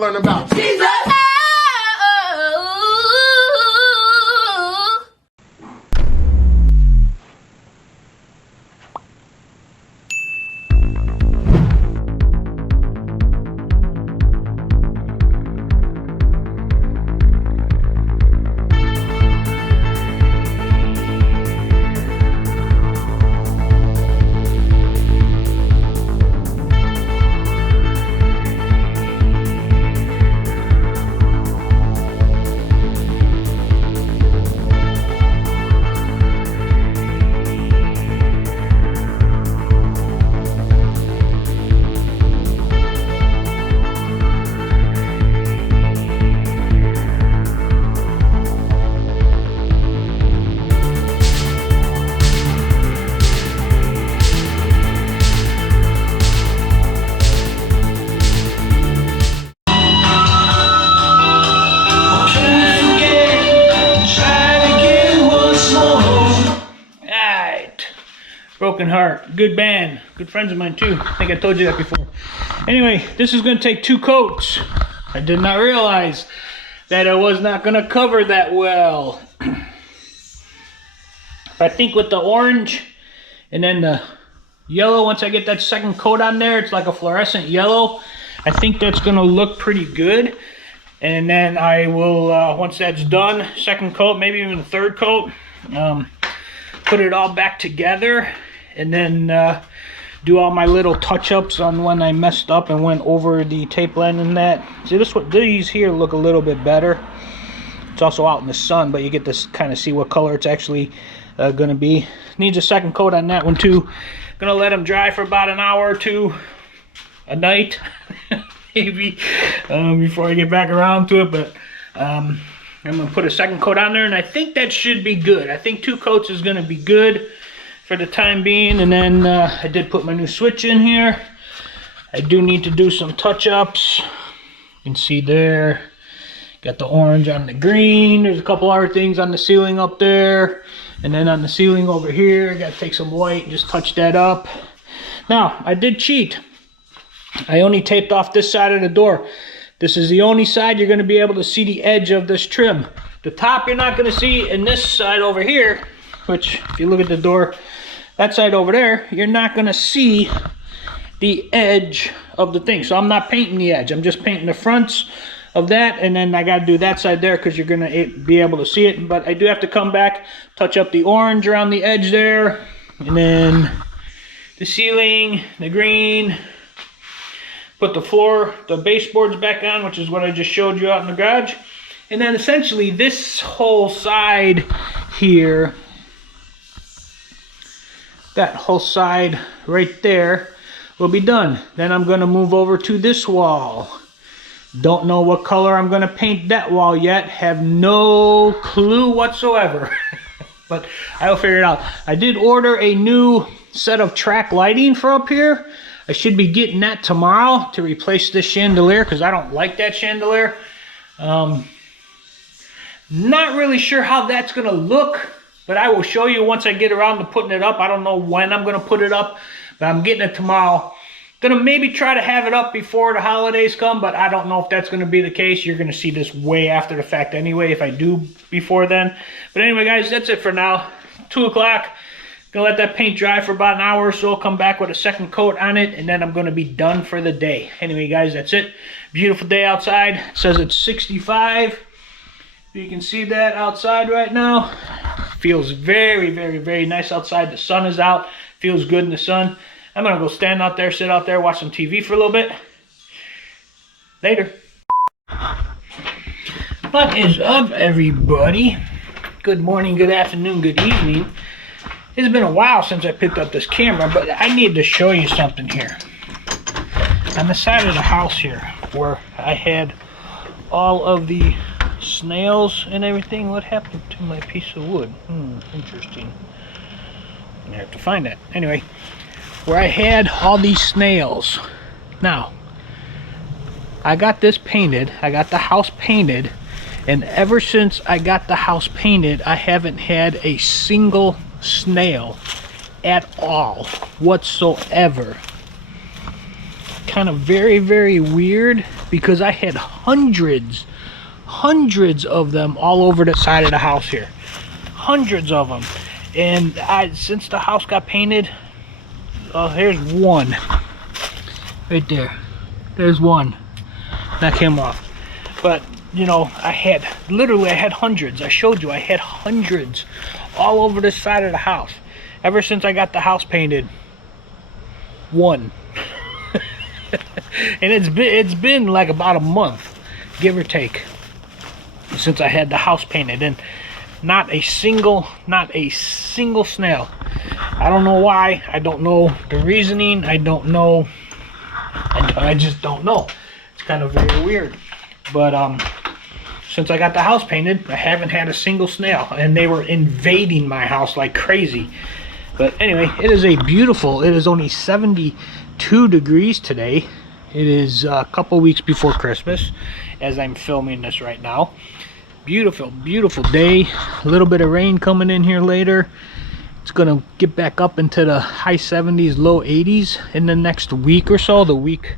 learn about Jesus. Broken Heart, good band, good friends of mine too. I think I told you that before. Anyway, this is going to take 2 coats. I did not realize that it was not going to cover that well. I think with the orange and then the yellow, once I get that second coat on there, it's like a fluorescent yellow. I think that's going to look pretty good. And then I will, once that's done, second coat, maybe even the third coat, put it all back together. And then do all my little touch-ups on when I messed up and went over the tape line and that. See, these here look a little bit better. It's also out in the sun, but you get to kind of see what color it's actually going to be. Needs a second coat on that one too. Gonna let them dry for about an hour or two a night, maybe, before I get back around to it. But I'm gonna put a second coat on there, and I think that should be good. I think 2 coats is gonna be good for the time being. And then I did put my new switch in here. I do need to do some touch-ups. You can see there, got the orange on the green. There's a couple other things on the ceiling up there, and then on the ceiling over here, got to take some white and just touch that up. Now, I did cheat. I only taped off this side of the door. This is the only side you're going to be able to see the edge of this trim. The top you're not going to see, and this side over here, which if you look at the door, that side over there, you're not going to see the edge of the thing. So I'm not painting the edge. I'm just painting the fronts of that, and then I got to do that side there because you're going to be able to see it. But I do have to come back, touch up the orange around the edge there, and then the ceiling, the green, put the floor, the baseboards back on, which is what I just showed you out in the garage. And then essentially this whole side here, that whole side right there will be done. Then I'm going to move over to this wall. Don't know what color I'm going to paint that wall yet. Have no clue whatsoever. But I'll figure it out. I did order a new set of track lighting for up here. I should be getting that tomorrow to replace this chandelier because I don't like that chandelier. Not really sure how that's going to look, but I will show you once I get around to putting it up. I don't know when I'm going to put it up, but I'm getting it tomorrow. Gonna maybe try to have it up before the holidays come, but I don't know if that's going to be the case. You're going to see this way after the fact anyway if I do before then. But anyway, guys, that's it for now. 2 o'clock. Gonna let that paint dry for about an hour or so. Come back with a second coat on it, and then I'm going to be done for the day. Anyway, guys, that's it. Beautiful day outside. It says it's 65. You can see that outside right now. Feels very, very, very nice outside. The sun is out. Feels good in the sun. I'm going to go stand out there, sit out there, watch some TV for a little bit. Later. What is up, everybody? Good morning, good afternoon, good evening. It's been a while since I picked up this camera, but I need to show you something here. On the side of the house here, where I had all of the snails and everything, what happened to my piece of wood? Interesting. I have to find that. Anyway, where I had all these snails. Now, I got this painted. I got the house painted. And ever since I got the house painted, I haven't had a single snail at all whatsoever. kind of very, very weird because I had hundreds of them all over the side of the house here. Hundreds of them. And since the house got painted, here's one. Right there. There's one. That came off. But, you know, I had hundreds. I showed you I had hundreds all over the side of the house. Ever since I got the house painted, one. And it's been like about a month, give or take, since I had the house painted, and not a single snail. I don't know why. I don't know the reasoning. I don't know. I just don't know. It's kind of very weird. But since I got the house painted, I haven't had a single snail, and they were invading my house like crazy. But anyway, it is only 72 degrees today. It is a couple weeks before Christmas as I'm filming this right now. Beautiful, beautiful day. A little bit of rain coming in here later. It's gonna get back up into the high 70s, low 80s in the next week or so, the week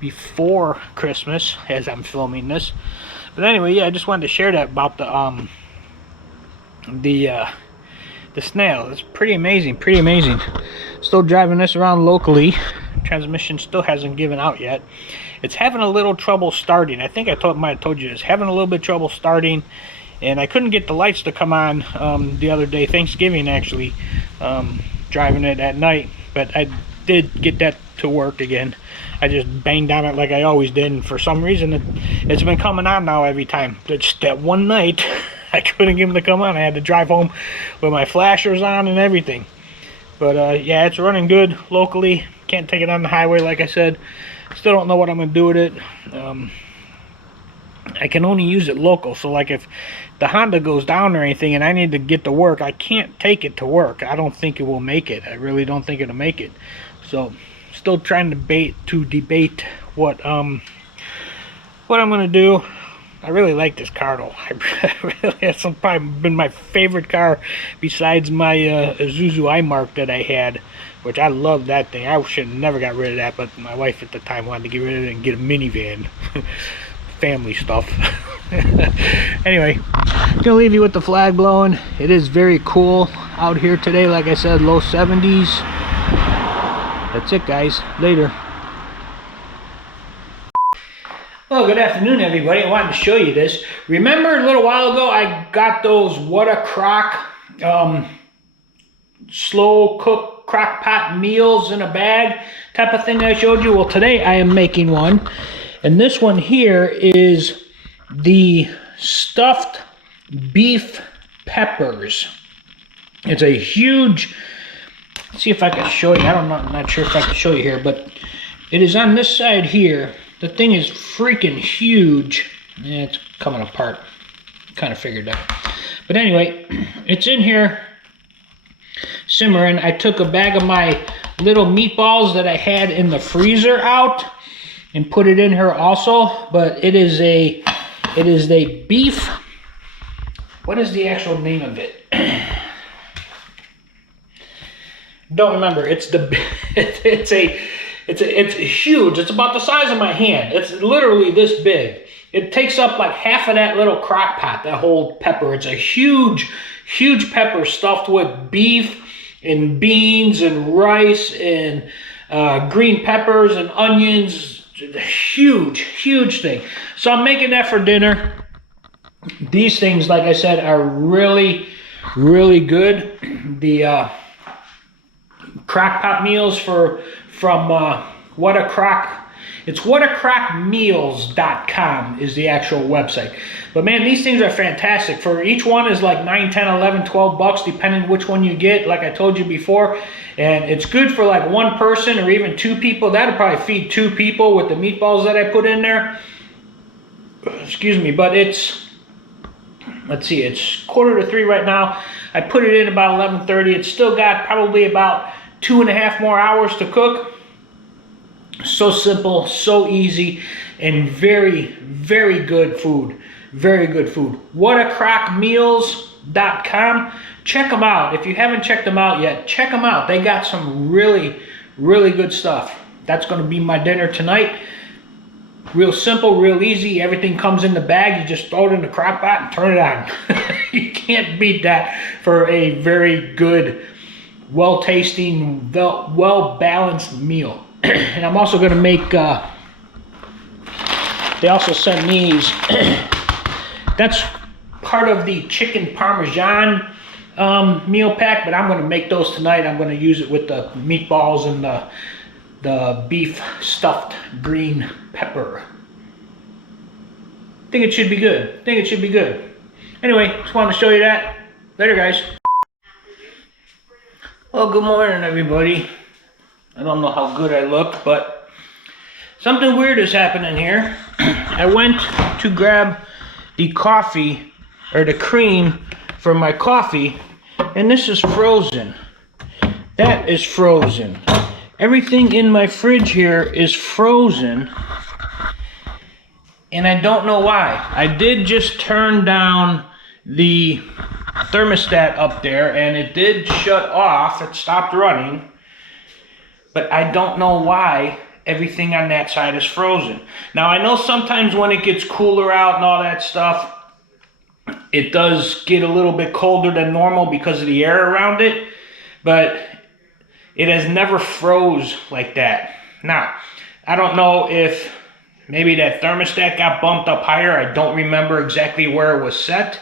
before Christmas as I'm filming this. But anyway, yeah, I just wanted to share that about the snail. It's pretty amazing, pretty amazing. Still driving this around locally. Transmission still hasn't given out yet. It's having a little trouble starting. I think might have told you this. Having a little bit of trouble starting, and I couldn't get the lights to come on the other day, Thanksgiving actually, driving it at night. But I did get that to work again. I just banged on it like I always did, and for some reason it's been coming on now every time. Just that one night I couldn't get them to come on. I had to drive home with my flashers on and everything. But yeah, it's running good locally. Can't take it on the highway, like I said. Still don't know what I'm gonna do with it. I can only use it local, so like if the Honda goes down or anything and I need to get to work, I can't take it to work. I don't think it will make it. I really don't think it'll make it. So still trying to debate what I'm gonna do. I really like this car though. It's probably been my favorite car besides my Isuzu iMark that I had, which I love that thing. I should have never got rid of that, but my wife at the time wanted to get rid of it and get a minivan. Family stuff. Anyway, I'm gonna leave you with the flag blowing. It is very cool out here today. Like I said, low 70s. That's it, guys. Later. Well, good afternoon, everybody. I wanted to show you this. Remember a little while ago I got those What a Crock slow cook crock pot meals in a bag type of thing that I showed you? Well, today I am making one, and this one here is the stuffed beef peppers. It's a huge, let's see if I can show you. I'm not sure if I can show you here, but it is on this side here. The thing is freaking huge. Yeah, it's coming apart. Kind of figured that. But anyway, it's in here simmering. I took a bag of my little meatballs that I had in the freezer out and put it in here also. But it is a beef. What is the actual name of it? Don't remember. It's huge. It's about the size of my hand. It's literally this big. It takes up like half of that little crock pot, that whole pepper. It's a huge, huge pepper stuffed with beef and beans and rice and green peppers and onions. Huge, huge thing. So I'm making that for dinner. These things, like I said, are really, really good. The crock pot meals from What a Crock. It's whatacrockmeals.com is the actual website. But man, these things are fantastic. For each one is like 9, 10, 11, 12 bucks depending which one you get, like I told you before. And it's good for like one person or even two people. That'll probably feed two people with the meatballs that I put in there. Excuse me, but it's, let's see, it's 2:45 right now. I put it in about 11:30. It's still got probably about 2.5 more hours to cook. So simple, so easy, and very, very good food. Very good food. whatacrockmeals.com. Check them out. If you haven't checked them out yet, check them out. They got some really, really good stuff. that's going to be my dinner tonight. Real simple, real easy. Everything comes in the bag. You just throw it in the crock pot and turn it on. You can't beat that for a very good, well-tasting, well-balanced meal. And I'm also going to make, they also sent me these. That's part of the chicken parmesan meal pack, but I'm going to make those tonight. I'm going to use it with the meatballs and the beef stuffed green pepper. I think it should be good. I think it should be good. Anyway, just wanted to show you that. Later, guys. Well, good morning, everybody. I don't know how good I look, but something weird is happening here. I went to grab the coffee, or the cream for my coffee, and this is frozen. That is frozen. Everything in my fridge here is frozen, and I don't know why. I did just turn down the thermostat up there, and it did shut off. It stopped running, but I don't know why everything on that side is frozen. Now, I know sometimes when it gets cooler out and all that stuff, it does get a little bit colder than normal because of the air around it, but it has never froze like that. Now, I don't know if maybe that thermostat got bumped up higher. I don't remember exactly where it was set,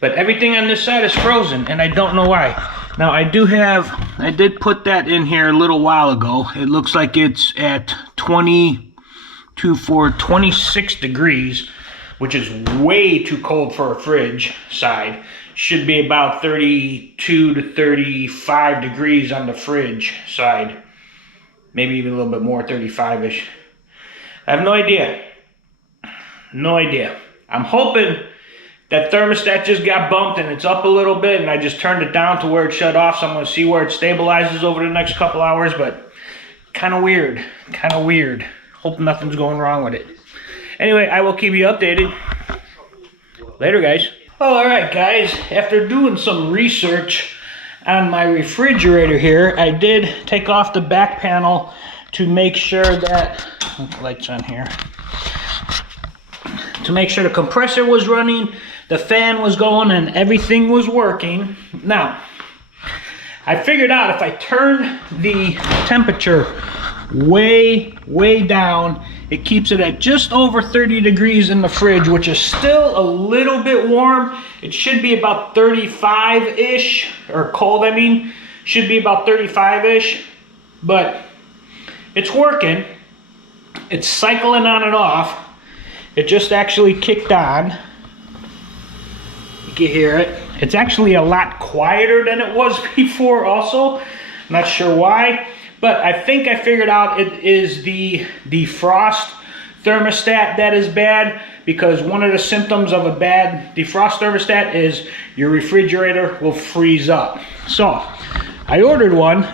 but everything on this side is frozen, and I don't know why. Now, I did put that in here a little while ago. It looks like it's at 26 degrees, which is way too cold for a fridge side. Should be about 32 to 35 degrees on the fridge side. Maybe even a little bit more, 35-ish. I have no idea. No idea. I'm hoping that thermostat just got bumped and it's up a little bit, and I just turned it down to where it shut off, so I'm going to see where it stabilizes over the next couple hours, but kind of weird. Kind of weird. Hope nothing's going wrong with it. Anyway, I will keep you updated. Later, guys. Alright, guys. After doing some research on my refrigerator here, I did take off the back panel to make sure that... lights on here. To make sure the compressor was running, the fan was going, and everything was working. Now, I figured out if I turn the temperature way down, it keeps it at just over 30 degrees in the fridge, which is still a little bit warm. It should be about 35-ish, or cold, I mean. Should be about 35-ish, but it's working. It's cycling on and off. It just actually kicked on. You can hear it. It's actually a lot quieter than it was before also. Not sure why. But I think I figured out it is the defrost thermostat that is bad, because one of the symptoms of a bad defrost thermostat is your refrigerator will freeze up. So I ordered one.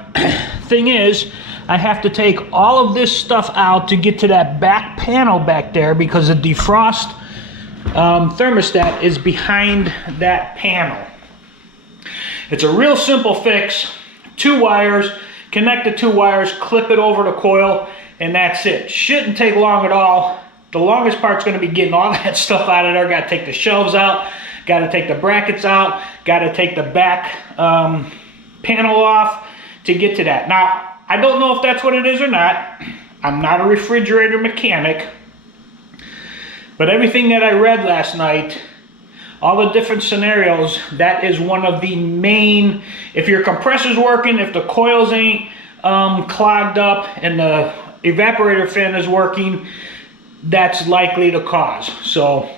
Thing is, I have to take all of this stuff out to get to that back panel back there, because the defrost thermostat is behind that panel. It's a real simple fix. 2 wires. Connect the 2 wires, clip it over the coil, and that's it. Shouldn't take long at all. The longest part's going to be getting all that stuff out of there. Got to take the shelves out, got to take the brackets out, got to take the back panel off to get to that. Now, I don't know if that's what it is or not. I'm not a refrigerator mechanic, but everything that I read last night, all the different scenarios, that is one of the main. If your compressor's working, if the coils ain't clogged up, and the evaporator fan is working, that's likely the cause. So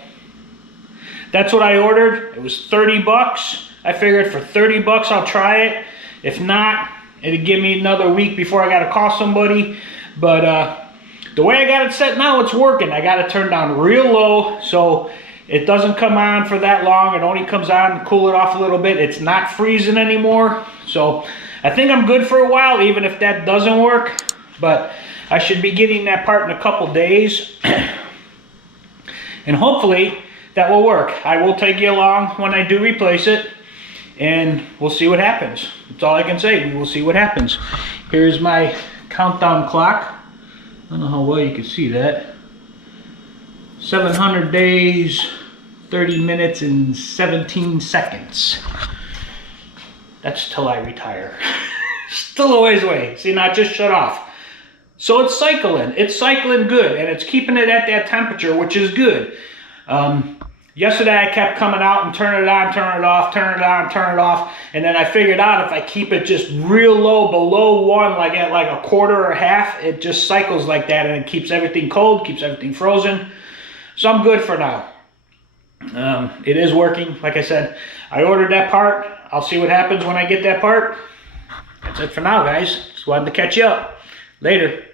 that's what I ordered. It was 30 bucks. I figured for 30 bucks I'll try it. If not, it'd give me another week before I gotta call somebody. But the way I got it set now, it's working. I got it turned down real low, so it doesn't come on for that long. It only comes on to cool it off a little bit. It's not freezing anymore. So I think I'm good for a while, even if that doesn't work. But I should be getting that part in a couple days. And hopefully that will work. I will take you along when I do replace it, and we'll see what happens. That's all I can say. We will see what happens. Here's my countdown clock. I don't know how well you can see that. 700 days, 30 minutes and 17 seconds. That's till I retire. Still a ways away. See, now it just shut off. So it's cycling good, and it's keeping it at that temperature, which is good. Yesterday I kept coming out and turning it on, turn it off, turn it on, turn it off, and then I figured out if I keep it just real low, below 1, like at like a quarter or half, it just cycles like that, and it keeps everything cold, keeps everything frozen. So I'm good for now. It is working. Like I said, I ordered that part. I'll see what happens when I get that part. That's it for now, guys. Just wanted to catch you up. Later.